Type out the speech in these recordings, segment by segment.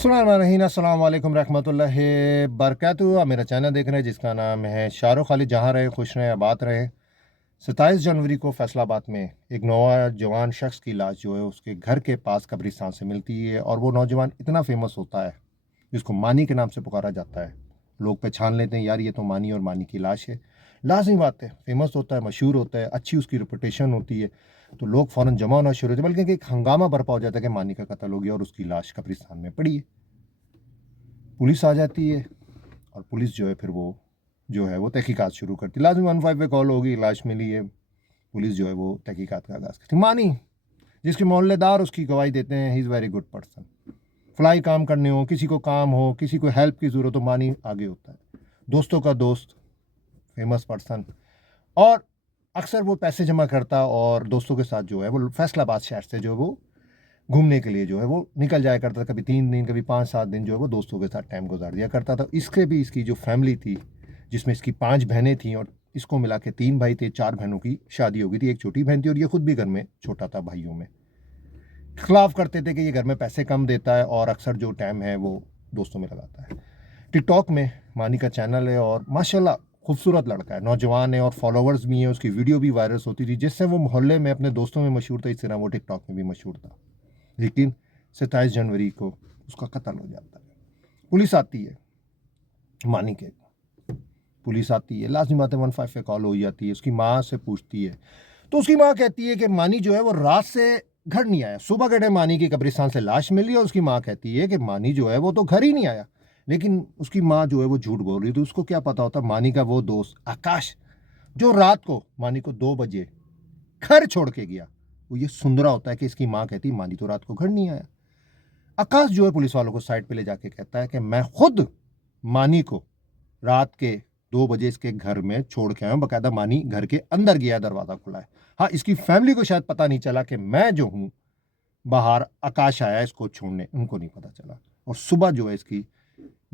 अस्सलाम वालेकुम रहमतुल्लाहि बरकातुहू। आप मेरा चैनल देख रहे हैं जिसका नाम है शाहरुख खालिद। जहाँ रहे खुश रहें, आबाद रहें। 27 जनवरी को फैसलाबाद में एक नौजवान शख्स की लाश जो है उसके घर के पास कब्रिस्तान से मिलती है, और वो नौजवान इतना फेमस होता है जिसको मानी के नाम से पुकारा जाता है। लोग पहचान लेते हैं, यार ये तो मानी और मानी की लाश है। लाजमी बात है, फेमस होता है, मशहूर होता है, अच्छी उसकी रिपुटेशन होती है, तो लोग फ़ौरन जमा होना शुरू होते हैं, बल्कि एक हंगामा बर्पा हो जाता है कि मानी का कत्ल हो गया और उसकी लाश कब्रिस्तान में पड़ी है। पुलिस आ जाती है और पुलिस जो है फिर वो जो है वो तहकीकात शुरू करती है। लाजमी 15 पे कॉल होगी, लाश मिली है, पुलिस जो है वो तहकीकात का आगाज़ करती है। मानी जिसके मोहल्लेदार उसकी गवाही देते हैं, he is very good person. फलाई काम करने हो, किसी को काम हो, किसी को हेल्प की ज़रूरत हो, मानी आगे होता है। दोस्तों का दोस्त, फेमस पर्सन। और अक्सर वो पैसे जमा करता और दोस्तों के साथ जो है वो फैसलाबाद शहर से जो है वो घूमने के लिए जो है वो निकल जाया करता था। कभी 3 दिन, कभी 5-7 दिन जो है वो दोस्तों के साथ टाइम गुजार दिया करता था। इसके भी इसकी जो फैमिली थी, जिसमें इसकी 5 बहनें थीं और इसको मिला के 3 भाई थे, 4 बहनों की शादी हो गई थी। एक छोटी बहन थी और ये खुद भी घर में छोटा था भाइयों में। खिलाफ करते थे कि ये घर में पैसे कम देता है और अक्सर जो टाइम है वो दोस्तों में लगाता है। टिकटॉक में मानी का चैनल है और माशाल्लाह खूबसूरत लड़का है, नौजवान है और फॉलोवर्स भी हैं। उसकी वीडियो भी वायरल होती थी, जिससे वो मोहल्ले में अपने दोस्तों में मशहूर था, इस तरह वो टिकटॉक में भी मशहूर था। लेकिन 27 जनवरी को उसका कत्ल हो जाता है। पुलिस आती है, मानी के पुलिस आती है, लाजमी बात है, 15 पे कॉल हो जाती है। उसकी माँ से पूछती है तो उसकी माँ कहती है कि मानी जो है वो रात से घर नहीं आया। सुबह के टाइम मानी की कब्रिस्तान से लाश मिली और उसकी माँ कहती है कि मानी जो है वो तो घर ही नहीं आया। लेकिन उसकी माँ जो है वो झूठ बोल रही थी। उसको क्या पता होता मानी का वो दोस्त आकाश जो रात को मानी को 2 बजे घर छोड़ के गया, वो ये सुंदरा होता है कि इसकी माँ कहती मानी तो रात को घर नहीं आया। आकाश जो है पुलिस वालों को साइड पे ले जाके कहता है कि मैं खुद मानी को रात के 2 बजे इसके घर में छोड़ के आया हूं। बाकायदा मानी घर के अंदर गया, दरवाजा खुला है। हाँ, इसकी फैमिली को शायद पता नहीं चला कि मैं जो हूं बाहर, आकाश आया इसको छोड़ने, उनको नहीं पता चला। और सुबह जो है इसकी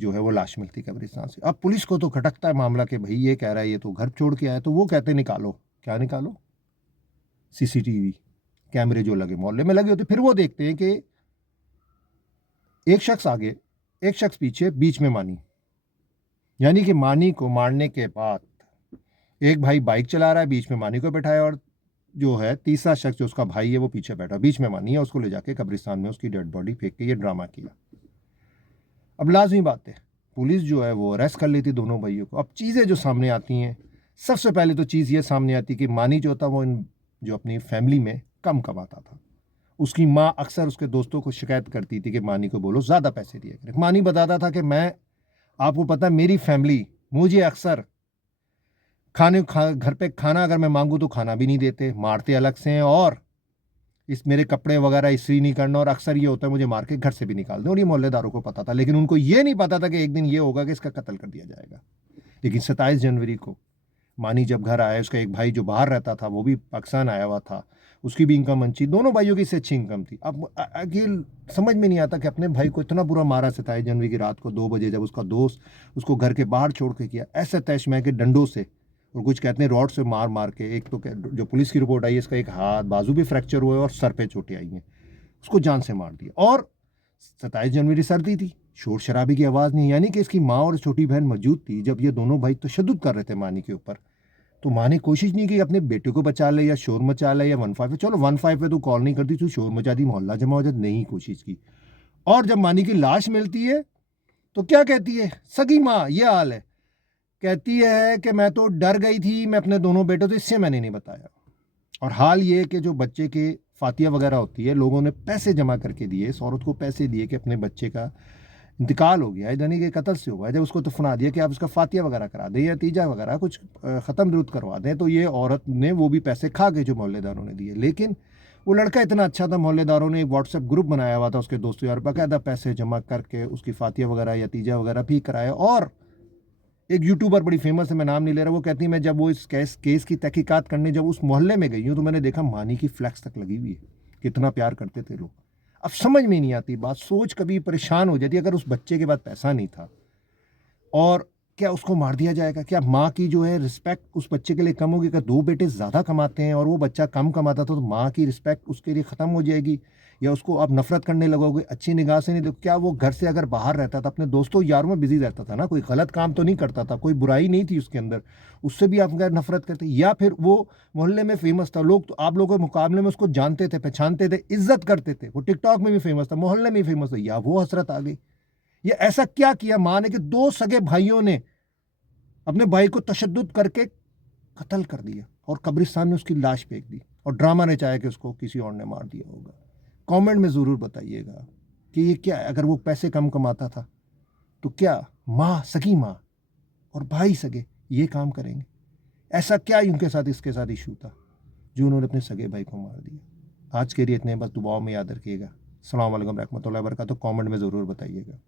जो है वो लाश मिलती कब्रिस्तान से। अब पुलिस को तो खटकता है मामला कि भाई ये कह रहा है ये तो घर छोड़ के आया, तो वो कहते निकालो। क्या निकालो? सीसीटीवी कैमरे जो लगे मोहल्ले में लगे होते। फिर वो देखते हैं कि एक शख्स आगे, एक शख्स पीछे, बीच में मानी। यानी कि मानी को मारने के बाद एक भाई बाइक चला रहा है, बीच में मानी को बैठाया, और जो है तीसरा शख्स जो उसका भाई है वो पीछे बैठा, बीच में मानी है, उसको ले जाके कब्रिस्तान में उसकी डेड बॉडी फेंक के ये ड्रामा किया। अब लाजमी बात है, पुलिस जो है वो अरेस्ट कर लेती दोनों भाइयों को। अब चीज़ें जो सामने आती हैं, सबसे पहले तो चीज़ ये सामने आती कि मानी जो था वो जो अपनी फैमिली में कम कमाता था। उसकी माँ अक्सर उसके दोस्तों को शिकायत करती थी कि मानी को बोलो ज़्यादा पैसे दिया करें। मानी बताता था कि मैं, आपको पता है मेरी फैमिली मुझे अक्सर घर पे खाना अगर मैं मांगूँ तो खाना भी नहीं देते, मारते अलग से हैं, और इस मेरे कपड़े वगैरह इस्त्री नहीं करना, और अक्सर ये होता है मुझे मार के घर से भी निकाल दें। और ये मोहल्लेदारों को पता था, लेकिन उनको ये नहीं पता था कि एक दिन ये होगा कि इसका कत्ल कर दिया जाएगा। लेकिन 27 जनवरी को मानी जब घर आया, उसका एक भाई जो बाहर रहता था वो भी पाकिस्तान आया हुआ था, उसकी भी इनकम अच्छी, दोनों भाइयों की इससे अच्छी इनकम थी। अब आगे समझ में नहीं आता कि अपने भाई को इतना बुरा मारा 27 जनवरी की रात को 2 बजे, जब उसका दोस्त उसको घर के बाहर छोड़ के किया, ऐसे तैश में के डंडों से, और कुछ कहते हैं रॉड से मार मार के। एक तो जो पुलिस की रिपोर्ट आई है, इसका एक हाथ बाजू भी फ्रैक्चर हुआ है और सर पे चोटें आई हैं। उसको जान से मार दिया। और 27 जनवरी सर्दी थी, शोर शराबे की आवाज़ नहीं, यानी कि इसकी माँ और छोटी बहन मौजूद थी जब ये दोनों भाई तशद्दुद कर रहे थे मानी के ऊपर। तो माँ ने कोशिश नहीं की अपने बेटे को बचा ले या शोर मचा ले या 15 पे, चलो 15 पे तो कॉल नहीं करती, तू शोर मचा दी, मोहल्ला जमा हो जाता, नहीं कोशिश की। और जब मानी की लाश मिलती है तो क्या कहती है सगी माँ, ये हाल है, कहती है कि मैं तो डर गई थी, मैं अपने दोनों बेटों, तो इससे मैंने नहीं बताया। और हाल ये कि जो बच्चे के फातिया वगैरह होती है, लोगों ने पैसे जमा करके दिए, इस औरत को पैसे दिए कि अपने बच्चे का इंतकाल हो गया है, यानी कि कत्ल से हुआ है, जब उसको दफना दिया कि आप उसका फातिया वगैरह करा दें या तीजा वगैरह कुछ ख़त्म दुरुस्त करवा दें, तो ये औरत ने वो भी पैसे खा के जो मोहल्लेदारों ने दिए। लेकिन वो लड़का इतना अच्छा था, मोहल्लेदारों ने एक व्हाट्सएप ग्रुप बनाया हुआ था उसके दोस्तों, यार बाकायदा पैसे जमा करके उसकी फातिया वगैरह या तीजा वगैरह भी कराया। और एक यूट्यूबर बड़ी फेमस है, मैं नाम नहीं ले रहा, वो कहती है मैं जब वो इस केस की तहकीकात करने जब उस मोहल्ले में गई हूँ तो मैंने देखा मानी की फ्लैक्स तक लगी हुई है, कितना प्यार करते थे लोग। अब समझ में नहीं आती बात, सोच कभी परेशान हो जाती है। अगर उस बच्चे के पास पैसा नहीं था और क्या उसको मार दिया जाएगा? क्या माँ की जो है रिस्पेक्ट उस बच्चे के लिए कम होगी? अगर 2 बेटे ज़्यादा कमाते हैं और वो बच्चा कम कमाता था, तो माँ की रिस्पेक्ट उसके लिए ख़त्म हो जाएगी? या उसको आप नफ़रत करने लगोगे, अच्छी निगाह से नहीं देखो? क्या वो घर से अगर बाहर रहता था, अपने दोस्तों यारों में बिज़ी रहता था ना, कोई गलत काम तो नहीं करता था, कोई बुराई नहीं थी उसके अंदर, उससे भी आप अगर नफ़रत करते? या फिर वो मोहल्ले में फ़ेमस था, लोग तो आप लोगों के मुकाबले में उसको जानते थे, पहचानते थे, इज़्ज़त करते थे, वो टिकटॉक में भी फ़ेमस था, मोहल्ले में भी फ़ेमस था, या वो हसरत आ गई? या ऐसा क्या किया माँ ने कि 2 सगे भाइयों ने अपने भाई को तशद्दुद करके कत्ल कर दिया और कब्रिस्तान में उसकी लाश फेंक दी और ड्रामा रचाया कि उसको किसी और ने मार दिया होगा? कमेंट में ज़रूर बताइएगा कि ये क्या है? अगर वो पैसे कम कमाता था, तो क्या माँ, सगी माँ और भाई सगे ये काम करेंगे? ऐसा क्या उनके साथ इसके साथ इश्यू था, जो उन्होंने अपने सगे भाई को मार दिया? आज के लिए इतने, बस दुआओं में याद रखिएगा। अस्सलाम वालेकुम रहमतुल्लाहि व बरकातहू। कमेंट में ज़रूर बताइएगा।